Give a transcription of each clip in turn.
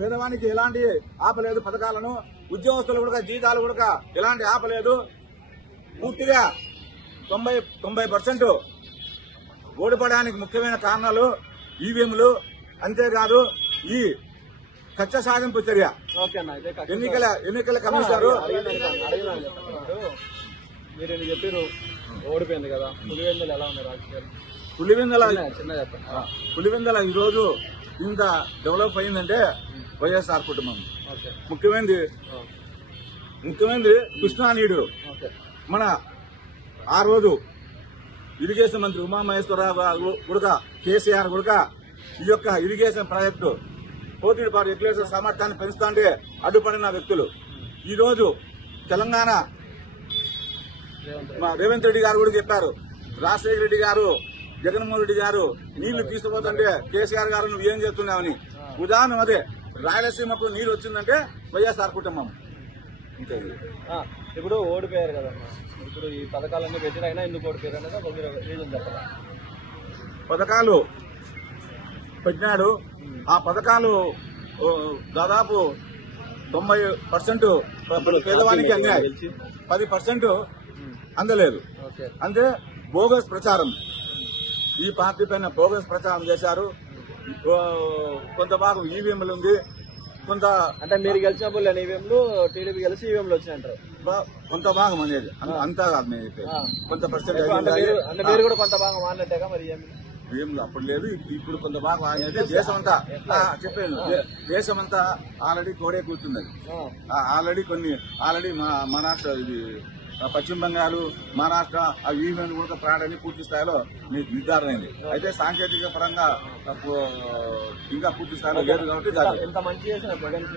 పేదవానికి ఎలాంటి ఆపలేదు పథకాలను, ఉద్యోగస్తులు కూడా జీతాలు కూడా ఎలాంటి ఆపలేదు. పూర్తిగా 90% ఓడిపోవడానికి ముఖ్యమైన కారణాలు ఈవీఎంలు. అంతేకాదు ఈ కక్ష సాధింపు చర్య. ఎన్నికల కమిషనర్ మీరు చెప్పారు ఓడిపోయింది కదా, పులివెందులు ఎలా ఉంది రాజకీయాలు? పులివెందుల ఈ రోజు ఇంత డెవలప్ అయిందంటే వైఎస్ఆర్ కుటుంబం. ముఖ్యమైనది కృష్ణా నీరు. మన ఆ రోజు ఇరిగేషన్ మంత్రి ఉమామహేశ్వరరావు కూడా కేసీఆర్ కూడా ఈ యొక్క ఇరిగేషన్ ప్రాజెక్టు పోతిపాడు రెగ్యులేషన్ సామర్థ్యాన్ని పెంచుతుంటే అడ్డుపడిన వ్యక్తులు. ఈ రోజు తెలంగాణ రేవంత్ రెడ్డి గారు కూడా చెప్పారు, రాజశేఖర రెడ్డి గారు, జగన్మోహన్ రెడ్డి గారు నీళ్లు తీసుకుపోతుంటే కేసీఆర్ గారు నువ్వు ఏం చేస్తున్నావని. ఉదాహరణ అదే, రాయలసీమకు నీరు వచ్చిందంటే వైఎస్ఆర్ కుటుంబం. ఇప్పుడు ఓడిపోయారు కదమ్మా, ఇప్పుడు ఈ పథకాలన్నీ పెట్టినైనా ఎందుకు ఓడిపోయారు అనేది ఒక రీజన్ చెప్పాలి. పథకాలు పెట్టినాడు, ఆ పథకాలు దాదాపు 90% పేదవానికి అందాయి, 10% అందలేదు. అంటే బోగస్ ప్రచారం, ఈ పార్టీ పైన బోగస్ ప్రచారం చేశారు. కొంత భాగం ఈవీఎంలు ఉంది, కొంత అంటే మీరు గెలిచినప్పుడు ఈవీఎంలు, టీడీపీ గెలిచి ఈవీఎంలు వచ్చినాయంటారు. కొంత భాగం అనేది అంతా కాదు, మేము కొంత పర్సెంట్ మీరు కూడా కొంత భాగం ఆడినట్టేగా. మరి ఈవీఎంలు అప్పుడు లేదు, ఇప్పుడు కొంత భాగం అనేది దేశమంతా చెప్పాను. దేశమంతా ఆల్రెడీ కోడే కూర్చున్నది. ఆల్రెడీ మహారాష్ట్ర, ఇది పశ్చిమ బెంగాల్, మహారాష్ట్ర ఆ ఈవెంట్ కూడా ప్రాణాన్ని పూర్తి స్థాయిలో నిర్ధారణ అయింది. అయితే సాంకేతిక పరంగా ఇంకా పూర్తి స్థాయిలో లేదు కాబట్టి ఇంత మంచి చేసిన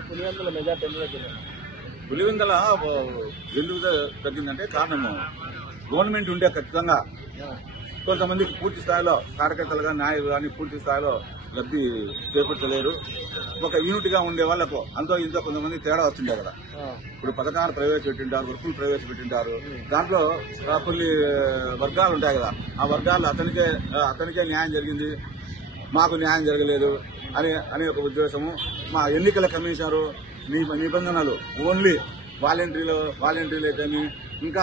పులివెందుల మెజార్టీ పులివెందుల ఎందుకు తగ్గిందంటే కారణము గవర్నమెంట్ ఉండే ఖచ్చితంగా కొంతమందికి పూర్తి స్థాయిలో కార్యకర్తలు కానీ నాయకులు కానీ పూర్తి స్థాయిలో లబ్ధి చేపట్టలేరు. ఒక యూనిట్ గా ఉండే వాళ్లకు అంతో ఇంతో కొంతమంది తేడా వస్తుండే కదా. ఇప్పుడు పథకాలు ప్రవేశపెట్టింటారు, వర్కులు ప్రవేశపెట్టింటారు, దాంట్లో కొన్ని వర్గాలు ఉంటాయి కదా, ఆ వర్గాలు అతనికే న్యాయం జరిగింది, మాకు న్యాయం జరగలేదు అనే ఒక ఉద్దేశము. మా ఎన్నికల కమిషనరు నిబంధనలు ఓన్లీ వాలంటీర్లు అయితేనే ఇంకా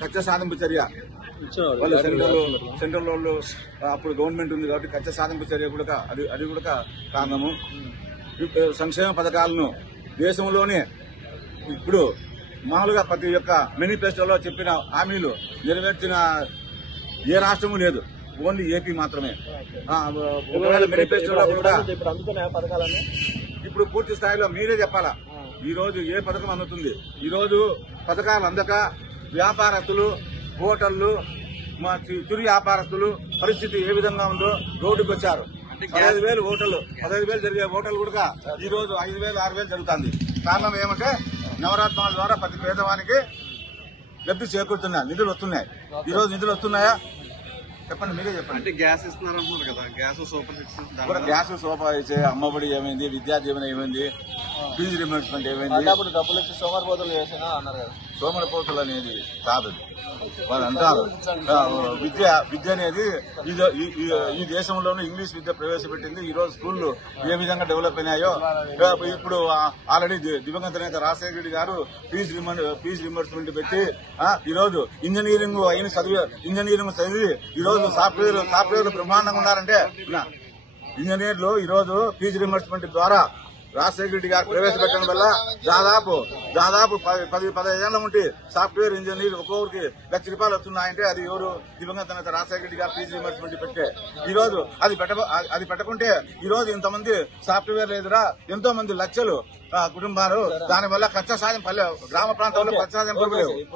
కక్ష సాధింపు చర్య వాళ్ళు సెంట్రల్ వాళ్ళు అప్పుడు గవర్నమెంట్ ఉంది కాబట్టి కక్ష సాధింపు చర్య కూడా అది కూడా కారణము. సంక్షేమ పథకాలను దేశంలోనే ఇప్పుడు మామూలుగా ప్రతి ఒక్క మేనిఫెస్టోలో చెప్పిన హామీలు నెరవేర్చిన ఏ రాష్ట్రము లేదు, ఓన్లీ ఏపీ మాత్రమే. మేనిఫెస్టోలో కూడా ఇప్పుడు పూర్తి స్థాయిలో మీరే చెప్పాలా ఈ రోజు ఏ పథకం అందుతుంది. ఈ రోజు పథకాలు అందక వ్యాపారస్తులు, హోటళ్లు, మా చిరు వ్యాపారస్తులు పరిస్థితి ఏ విధంగా ఉందో రోడ్డుకు వచ్చారు. 15,000 జరిగే హోటల్ కూడా ఈ రోజు 5,000, 6,000 జరుగుతుంది. కారణం ఏమంటే నవరత్నాల ద్వారా ప్రతి పేదవానికి లబ్ధి చేకూరుతున్నాయి, నిధులు వస్తున్నాయి. ఈ రోజు నిధులు వస్తున్నాయా చెప్పండి, మీరే చెప్పండి. అంటే గ్యాస్ ఇస్తున్నారు అంటున్నారు కదా, గ్యాస్ సూపర్ ఇచ్చే అమ్మఒడి ఏమైంది, విద్యా దీవెన ఏమైంది, ఫీజు రియంబర్స్మెంట్ ఏమైంది. డబ్బులు ఇచ్చి సోమరిపోతులు చేసినా అన్నారు కదా. సోమరిపోతులు అనేది కాదు, వాళ్ళంతా విద్య అనేది ఈ దేశంలోనూ ఇంగ్లీష్ విద్య ప్రవేశపెట్టింది. ఈ రోజు స్కూళ్లు ఏ విధంగా డెవలప్ అయినాయో ఇప్పుడు ఆల్రెడీ దివంగత నేత రాజశేఖర రెడ్డి గారు ఫీజు రింబర్స్మెంట్ పెట్టి ఈ రోజు ఇంజనీరింగ్ చదివి ఈ రోజు సాఫ్ట్వేర్ బ్రహ్మాండంగా ఉన్నారంటే ఇంజనీర్లు ఈ రోజు ఫీజు రింబర్స్మెంట్ ద్వారా రాజశేఖర రెడ్డి గారు ప్రవేశపెట్టడం వల్ల దాదాపు 10-15 ఏళ్ల ఉంటే సాఫ్ట్వేర్ ఇంజనీర్ ఒక్కొక్కరికి ₹1,00,000 వస్తున్నాయంటే అది ఎవరు? దివంగత నేత రాజశేఖర రెడ్డి గారు ఫీజు రింబర్స్మెంట్ పెట్టే. ఈ రోజు అది పెట్టకుంటే ఈ రోజు ఇంతమంది సాఫ్ట్వేర్ లేదురా, ఎంతో మంది లక్షలు కుటుంబాలు దానివల్ల కచ్చ సాయం గ్రామ ప్రాంతాల్లో కచ్చ సాయం